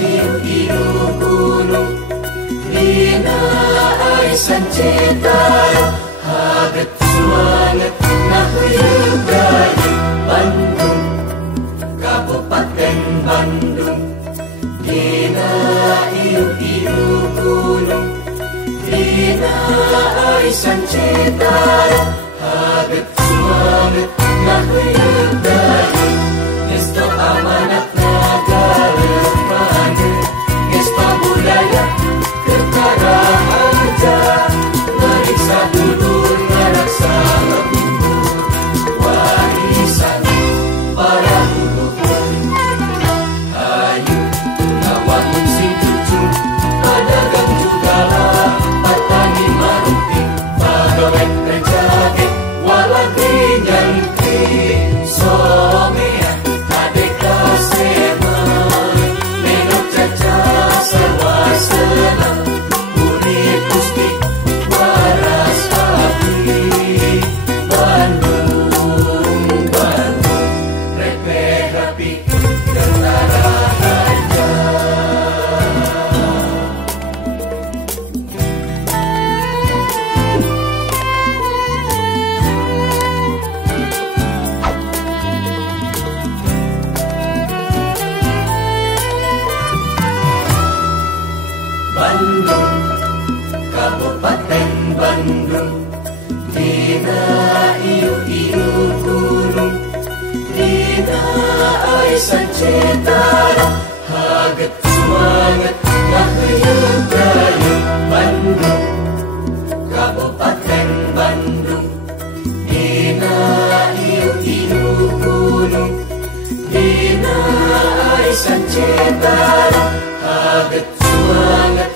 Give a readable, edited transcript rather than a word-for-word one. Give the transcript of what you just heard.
Iu-iu gunung, dina arisan cetara, haget suanget nahuyeuh gayung Bandung, Kabupaten Bandung. Dina iu-iu gunung, dina arisan cetara, haget suanget nahuyeuh gayung. Gesto amanat nagara mana, gesto budaya ketarahaja, meriksa dulur ngarasa lembur, warisan para leluhur. Ayu ngawangun sing cucu, padagang jugalah, patani maruping, pagawet rejage, walagri nyantri, somea kadeka seman, menok caca sarwasana, kulit gusti waras abdi. Bandung, Bandung, repeh rapi tentara harja. Bandung, Kabupaten Bandung, dina iu-iu gunung, dina arisan cetara, haget suanget nahuyeuh gayung Bandung, Kabupaten Bandung. Dina iu-iu gunung, dina arisan cetara, haget suanget